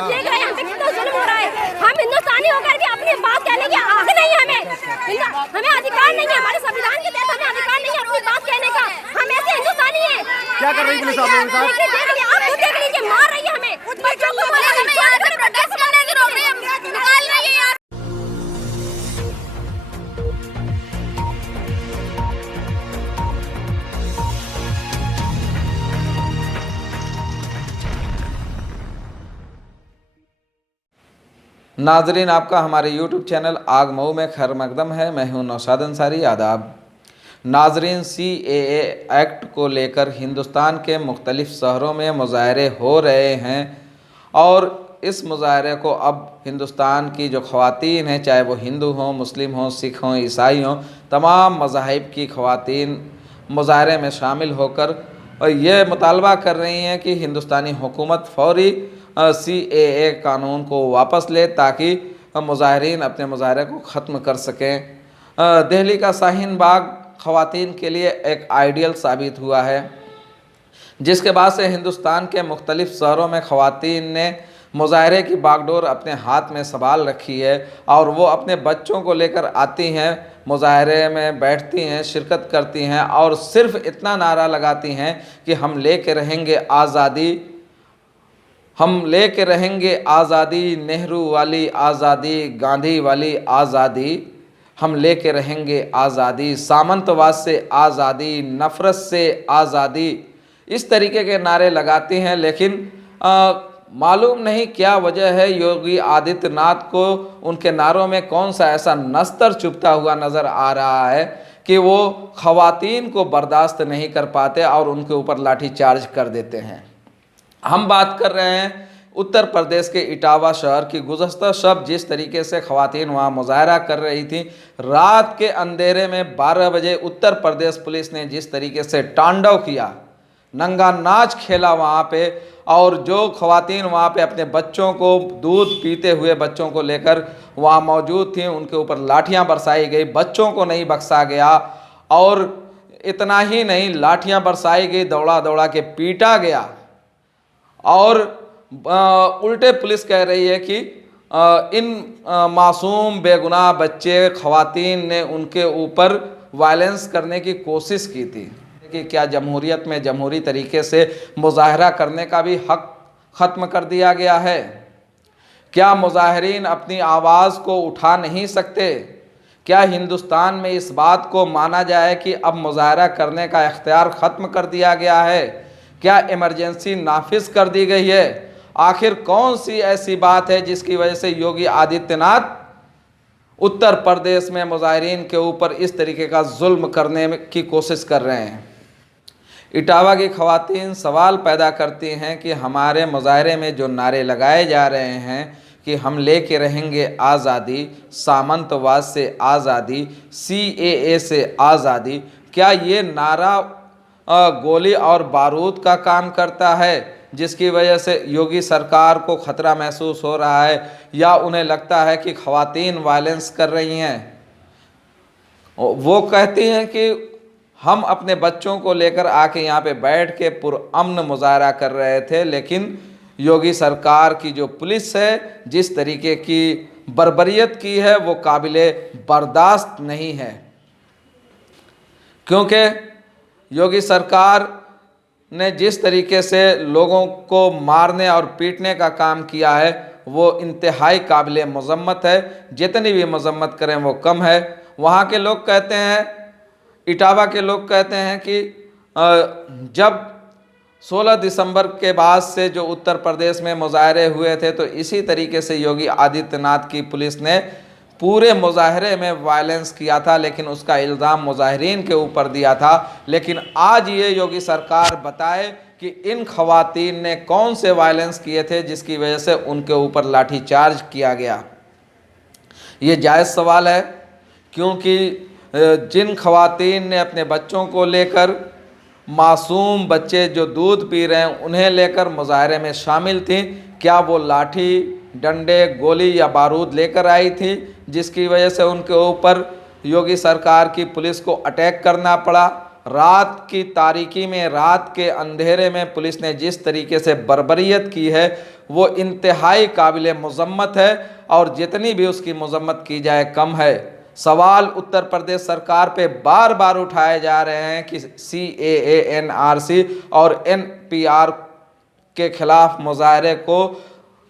आप देख रहे हैं यहाँ पे कितना जुल्म हो रहा है। हम हिंदुस्तानी होकर भी अपनी बात कहने की हक नहीं है हमें अधिकार नहीं है, हमारे संविधान के तहत हमें अधिकार नहीं है अपनी बात कहने का। हम ऐसे हिंदुस्तानी हैं। क्या कर रही पुलिस आप लोगों के साथ? आप खुद देख लीजिए, मार रही है हमें, बच्चों को प्रोटेस्ट करने की रोक रही है, निकाल रही है यार। नाजरीन, आपका हमारे YouTube चैनल आग मऊ में खैर मकदम है। मैं हूं नौशाद अंसारी। आदाब नाजरीन, CAA एक्ट को लेकर हिंदुस्तान के मुख्तलिफ शहरों में मुजाहरे हो रहे हैं और इस मुजाहरे को अब हिंदुस्तान की जो ख़वातीन हैं, चाहे वो हिंदू हों, मुस्लिम हों, सिख हों, ईसाई हों, तमाम मज़ाहिब की ख़वातीन मुजाहरे में शामिल होकर और ये मुतालबा कर रही हैं कि हिंदुस्तानी हुकूमत फ़ौरी CAA कानून को वापस ले ताकि मुजाहरीन अपने मुजाहरे को ख़त्म कर सकें। दिल्ली का शाहीन बाग ख़वातीन के लिए एक आइडियल साबित हुआ है, जिसके बाद से हिंदुस्तान के मुख्तलिफ़ शहरों में ख़वातीन ने मुजाहरे की बागडोर अपने हाथ में संभाल रखी है और वो अपने बच्चों को लेकर आती हैं, मुजाहरे में बैठती हैं, शिरकत करती हैं और सिर्फ़ इतना नारा लगाती हैं कि हम लेके रहेंगे आज़ादी, हम लेके रहेंगे आज़ादी, नेहरू वाली आज़ादी, गांधी वाली आज़ादी, हम लेके रहेंगे आज़ादी, सामंतवाद से आज़ादी, नफ़रत से आज़ादी, इस तरीके के नारे लगाती हैं। लेकिन मालूम नहीं क्या वजह है, योगी आदित्यनाथ को उनके नारों में कौन सा ऐसा नस्तर चुभता हुआ नज़र आ रहा है कि वो ख़वातीन को बर्दाश्त नहीं कर पाते और उनके ऊपर लाठी चार्ज कर देते हैं। हम बात कर रहे हैं उत्तर प्रदेश के इटावा शहर की। गुज़श्ता शब जिस तरीके से ख़वातीन वहाँ मुजाहरा कर रही थी, रात के अंधेरे में 12 बजे उत्तर प्रदेश पुलिस ने जिस तरीके से तांडव किया, नंगा नाच खेला वहाँ पे, और जो ख़वातीन वहाँ पे अपने बच्चों को, दूध पीते हुए बच्चों को लेकर वहाँ मौजूद थी, उनके ऊपर लाठियाँ बरसाई गई, बच्चों को नहीं बख्शा गया। और इतना ही नहीं, लाठियाँ बरसाई गई, दौड़ा दौड़ा के पीटा गया। और उल्टे पुलिस कह रही है कि इन मासूम बेगुनाह बच्चे, ख़वातीन ने उनके ऊपर वायलेंस करने की कोशिश की थी कि क्या जमहूरियत में जमहूरी तरीके से मुजाहरा करने का भी हक ख़त्म कर दिया गया है? क्या मुजाहरीन अपनी आवाज़ को उठा नहीं सकते? क्या हिंदुस्तान में इस बात को माना जाए कि अब मुजाहरा करने का इख्तियार ख़त्म कर दिया गया है? क्या इमरजेंसी नाफिज कर दी गई है? आखिर कौन सी ऐसी बात है जिसकी वजह से योगी आदित्यनाथ उत्तर प्रदेश में मुजाहिरीन के ऊपर इस तरीके का जुल्म करने की कोशिश कर रहे हैं? इटावा की ख़वातीन सवाल पैदा करती हैं कि हमारे मुजाहरे में जो नारे लगाए जा रहे हैं कि हम लेके रहेंगे आज़ादी, सामंतवाद से आज़ादी, CAA से आज़ादी, क्या ये नारा गोली और बारूद का काम करता है, जिसकी वजह से योगी सरकार को ख़तरा महसूस हो रहा है, या उन्हें लगता है कि ख़वातीन वायलेंस कर रही हैं? वो कहती हैं कि हम अपने बच्चों को लेकर आके यहाँ पे बैठ के पुरअमन मुजाहरा कर रहे थे, लेकिन योगी सरकार की जो पुलिस है, जिस तरीके की बर्बरियत की है, वो काबिले बर्दाश्त नहीं है। क्योंकि योगी सरकार ने जिस तरीके से लोगों को मारने और पीटने का काम किया है, वो इंतहाई काबिल मज़म्मत है। जितनी भी मज़म्मत करें वो कम है। वहाँ के लोग कहते हैं, इटावा के लोग कहते हैं कि जब 16 दिसंबर के बाद से जो उत्तर प्रदेश में मुजाहरे हुए थे, तो इसी तरीके से योगी आदित्यनाथ की पुलिस ने पूरे मुजाहरे में वायलेंस किया था, लेकिन उसका इल्ज़ाम मुजाहिरीन के ऊपर दिया था। लेकिन आज ये योगी सरकार बताए कि इन ख़वातीन ने कौन से वायलेंस किए थे जिसकी वजह से उनके ऊपर लाठी चार्ज किया गया। ये जायज़ सवाल है, क्योंकि जिन ख़वातीन ने अपने बच्चों को लेकर, मासूम बच्चे जो दूध पी रहे हैं उन्हें लेकर मुजाहरे में शामिल थी, क्या वो लाठी, डंडे, गोली या बारूद लेकर आई थी, जिसकी वजह से उनके ऊपर योगी सरकार की पुलिस को अटैक करना पड़ा, रात की तारीकी में, रात के अंधेरे में पुलिस ने जिस तरीके से बर्बरियत की है वो इंतहाई काबिल मज़म्मत है, और जितनी भी उसकी मज़म्मत की जाए कम है। सवाल उत्तर प्रदेश सरकार पे बार बार उठाए जा रहे हैं कि CAA, NRC और NPR के खिलाफ मुजाहरे को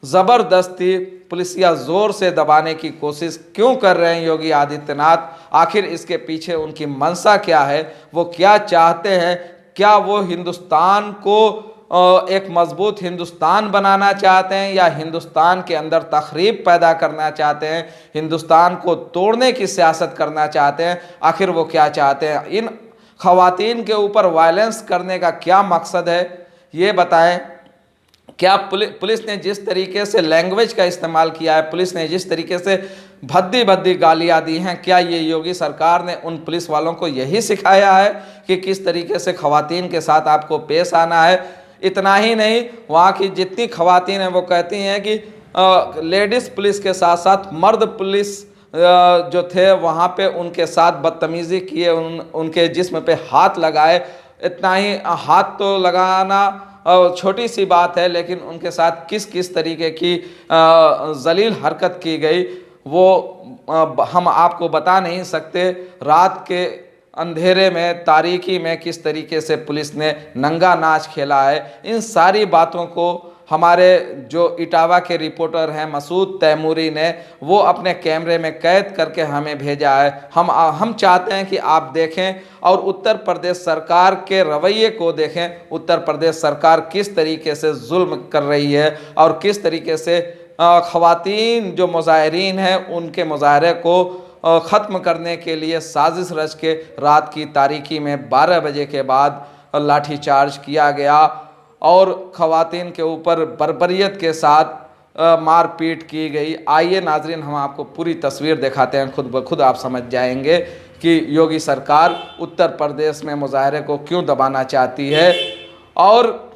ज़बरदस्ती पुलिसिया ज़ोर से दबाने की कोशिश क्यों कर रहे हैं योगी आदित्यनाथ? आखिर इसके पीछे उनकी मंशा क्या है? वो क्या चाहते हैं? क्या वो हिंदुस्तान को एक मजबूत हिंदुस्तान बनाना चाहते हैं, या हिंदुस्तान के अंदर तखरीब पैदा करना चाहते हैं, हिंदुस्तान को तोड़ने की सियासत करना चाहते हैं? आखिर वो क्या चाहते हैं? इन खवातीन के ऊपर वायलेंस करने का क्या मकसद है, ये बताएं। क्या पुलिस ने जिस तरीके से लैंग्वेज का इस्तेमाल किया है, पुलिस ने जिस तरीके से भद्दी भद्दी गालियाँ दी हैं, क्या ये योगी सरकार ने उन पुलिस वालों को यही सिखाया है कि किस तरीके से खवातीन के साथ आपको पेश आना है? इतना ही नहीं, वहाँ की जितनी खवातीन हैं वो कहती हैं कि लेडीज़ पुलिस के साथ साथ मर्द पुलिस जो थे वहाँ पे उनके साथ बदतमीज़ी किए, उनके जिस्म पे हाथ लगाए। इतना ही, हाथ तो लगाना छोटी सी बात है, लेकिन उनके साथ किस किस तरीके की जलील हरकत की गई वो हम आपको बता नहीं सकते। रात के अंधेरे में, तारीकी में किस तरीके से पुलिस ने नंगा नाच खेला है, इन सारी बातों को हमारे जो इटावा के रिपोर्टर हैं मसूद तैमूरी ने वो अपने कैमरे में कैद करके हमें भेजा है। हम चाहते हैं कि आप देखें और उत्तर प्रदेश सरकार के रवैये को देखें। उत्तर प्रदेश सरकार किस तरीके से जुल्म कर रही है और किस तरीके से खवातीन जो मुजाहिरीन हैं उनके मुजाहरे को ख़त्म करने के लिए साजिश रच के रात की तारीकी में 12 बजे के बाद लाठीचार्ज किया गया और खवातीन के ऊपर बर्बरियत के साथ मारपीट की गई। आइए नाजरीन, हम आपको पूरी तस्वीर दिखाते हैं, खुद ब खुद आप समझ जाएंगे कि योगी सरकार उत्तर प्रदेश में मुजाहरे को क्यों दबाना चाहती है। और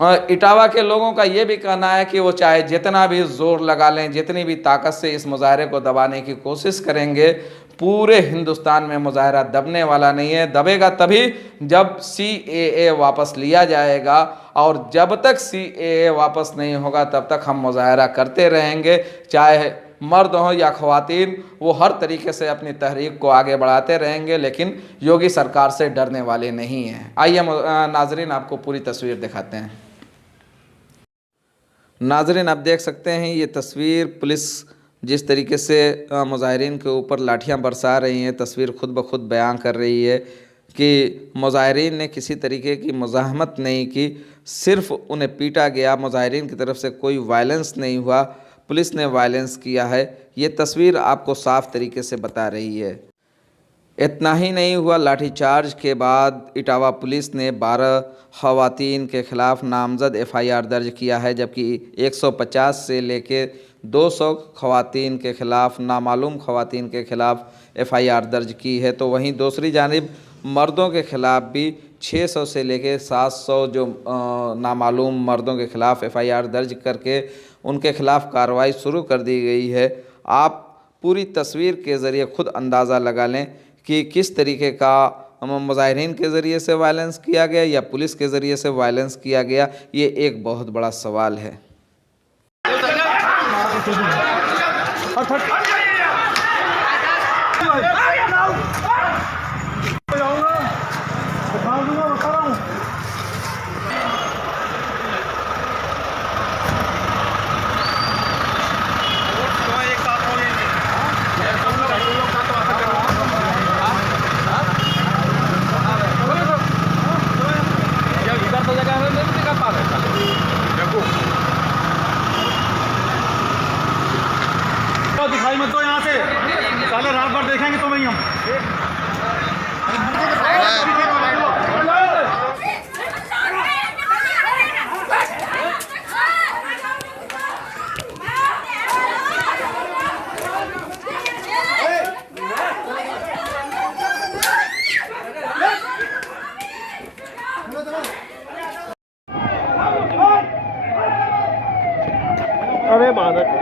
इटावा के लोगों का ये भी कहना है कि वो चाहे जितना भी जोर लगा लें, जितनी भी ताकत से इस मुजाहरे को दबाने की कोशिश करेंगे, पूरे हिंदुस्तान में मुजाहरा दबने वाला नहीं है। दबेगा तभी जब CAA वापस लिया जाएगा, और जब तक CAA वापस नहीं होगा तब तक हम मुजाहरा करते रहेंगे। चाहे मर्द हों या ख़वातीन, वो हर तरीके से अपनी तहरीक को आगे बढ़ाते रहेंगे, लेकिन योगी सरकार से डरने वाले नहीं हैं। आइए नाजरीन, आपको पूरी तस्वीर दिखाते हैं। नाजरीन, आप देख सकते हैं ये तस्वीर, पुलिस जिस तरीके से मुजाहिरीन के ऊपर लाठियां बरसा रही हैं, तस्वीर खुद ब खुद बयां कर रही है कि मुजाहिरीन ने किसी तरीके की मुज़ाहमत नहीं की, सिर्फ उन्हें पीटा गया। मुजाहिरीन की तरफ से कोई वायलेंस नहीं हुआ, पुलिस ने वायलेंस किया है। ये तस्वीर आपको साफ तरीके से बता रही है। इतना ही नहीं हुआ, लाठीचार्ज के बाद इटावा पुलिस ने 12 खवातीन के ख़िलाफ़ नामज़द FIR दर्ज किया है, जबकि 150 से लेके 200 खवातीन के ख़िलाफ़, नामालूम खवातीन के ख़िलाफ़ FIR दर्ज की है। तो वहीं दूसरी जानिब मर्दों के ख़िलाफ़ भी 600 से लेके 700 जो नामालूम मर्दों के ख़िलाफ़ FIR दर्ज करके उनके ख़िलाफ़ कार्रवाई शुरू कर दी गई है। आप पूरी तस्वीर के ज़रिए खुद अंदाज़ा लगा लें कि किस तरीके का मुजाहिरीन के ज़रिए से वायलेंस किया गया या पुलिस के ज़रिए से वायलेंस किया गया। ये एक बहुत बड़ा सवाल है। दिखाई मत दो यहाँ से, साले रात भर देखेंगे तुम्हें हम। अरे मादक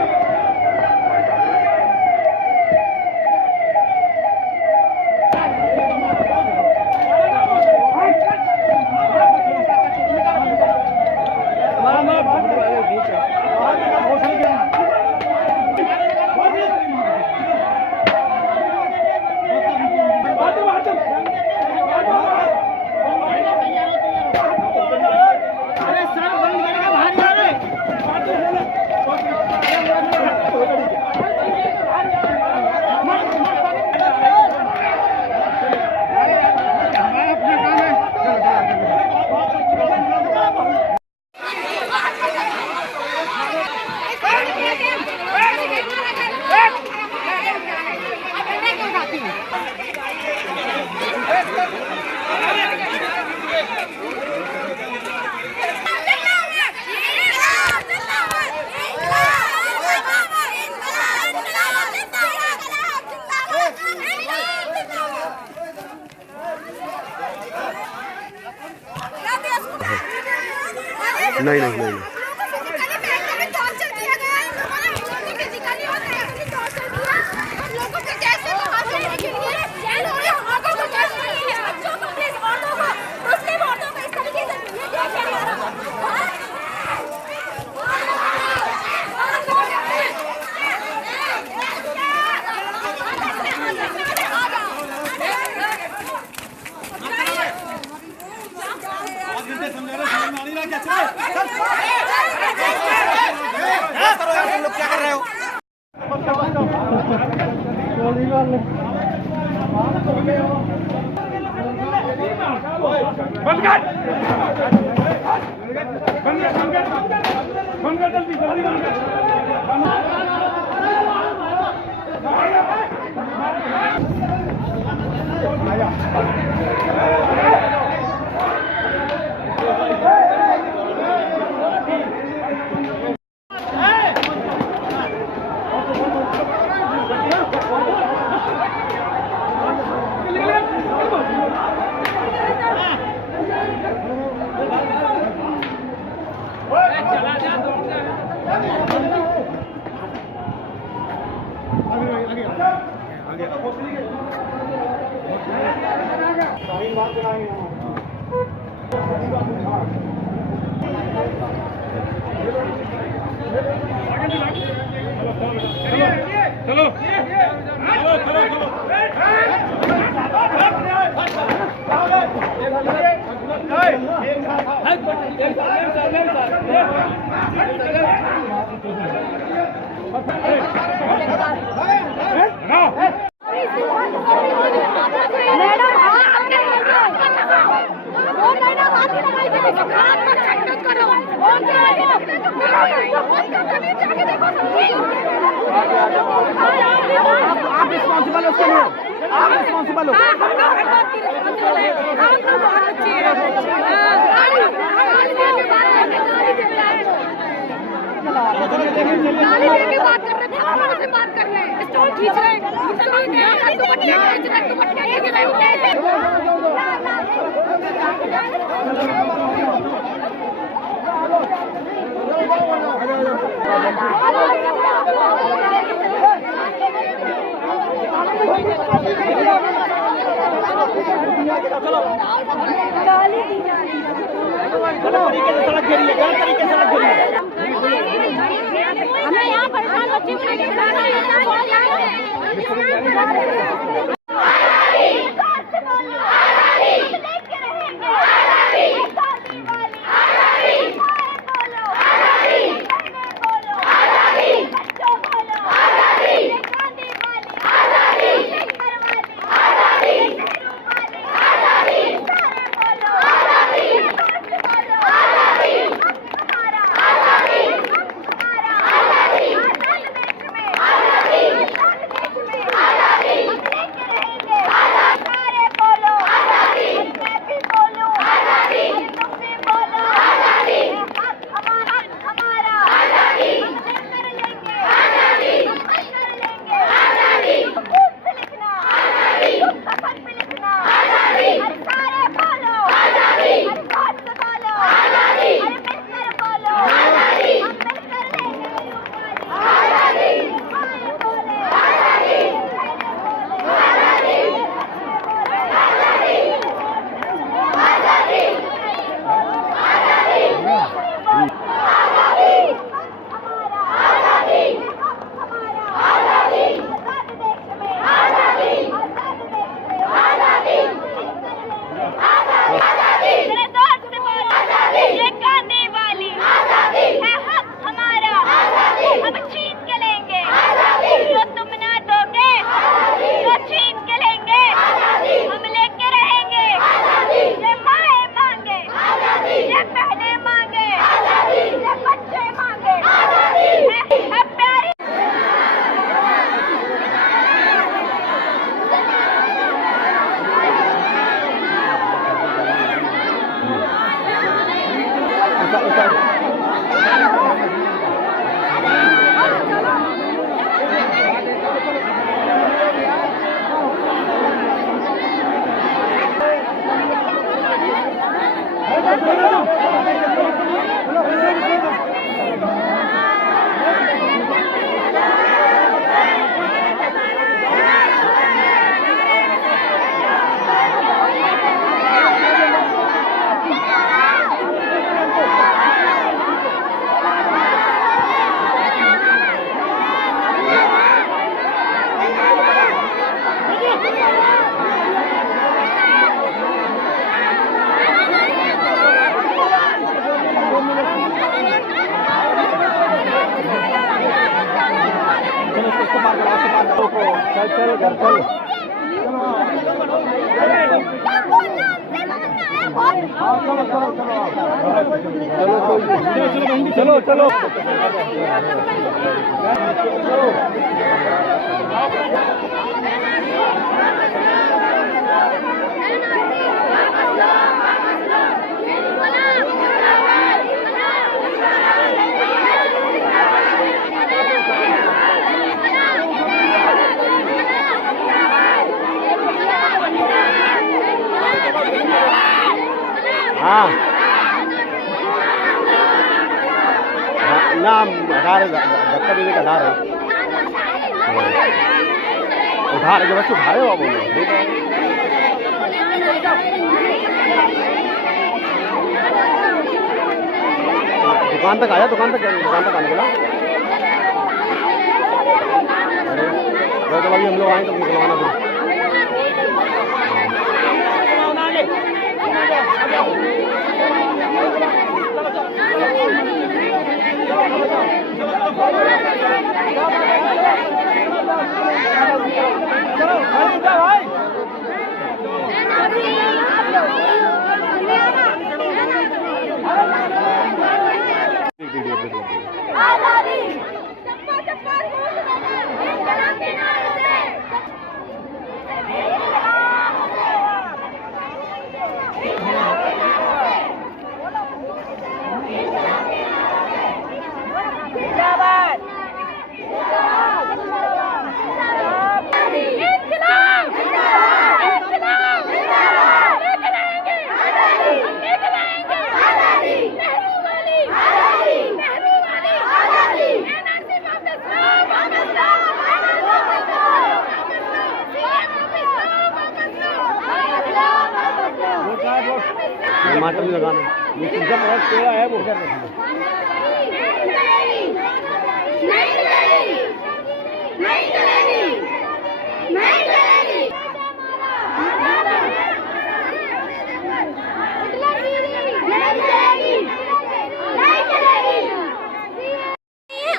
नहीं नहीं नहीं आप रिस्पॉन्सिबल हो उसके लिए, आप रिस्पॉन्सिबल हो। बात कर रहे थे, बात कर रहे हैं, स्टोन खींच रहे हमें यहाँ परेशान बच्चे चलो चलो हाँ नाम हटा रहे धक्का देने का हटा रहे उठा रहे बच्चे उठा रहे हो बोलो दुकान तक आया दुकान तक आने बोला अरे तो अभी हम लोग आए तो निकलवाना था टमाटर भी लगाना ये चीज़ बहुत तेरा है वो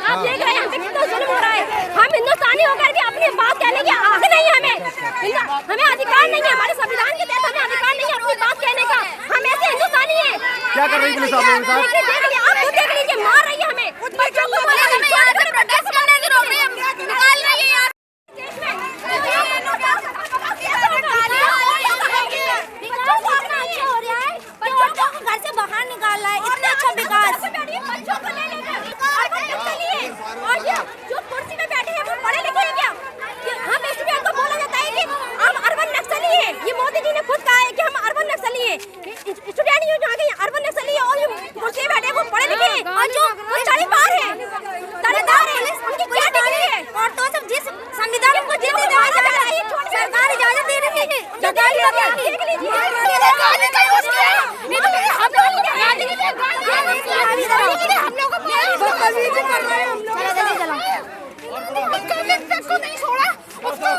आप देख रहे हैं हम पे कितना जुल्म हो रहा है। हम हिंदुस्तानी होकर भी अपनी बात कहने की हक नहीं है हमें अधिकार नहीं है। हमारे संविधान के तहत हमें अधिकार नहीं है अपनी बात कहने का। हम ऐसे हिंदुस्तानी हैं। क्या कर रही पुलिस आप लोगों के साथ? देख लीजिए आप खुद देख लीजिए मार रही है हमें बच्चों को बोले हमें यहाँ से प्रोटेस्ट करने की रोक रही है निकाल रही है यार बच्चों को घर से बाहर निकाल रहा है। इतना अच्छा विकास बच्चों को ले लेकर और जो कुर्सी पे बैठे हैं वो पढ़े लिखे हैं क्या? हम स्टूडेंट को बोला जाता है कि हम अर्बन नक्सली हैं। ये मोदी जी ने खुद कहा है कि हम अर्बन नक्सली हैं। स्टूडेंट जो जहाँ के अर्बन नक्सली है और जो कुर्सी पे बैठे हैं वो पढ़े लिखे हैं और जो तड़ीपार है उनकी क्या डिग्री है? और तो सब जिस संविधान को जिस सरकार इजाजत दे रही है देख लीजिए हम लोग को नहीं छोड़ा उसको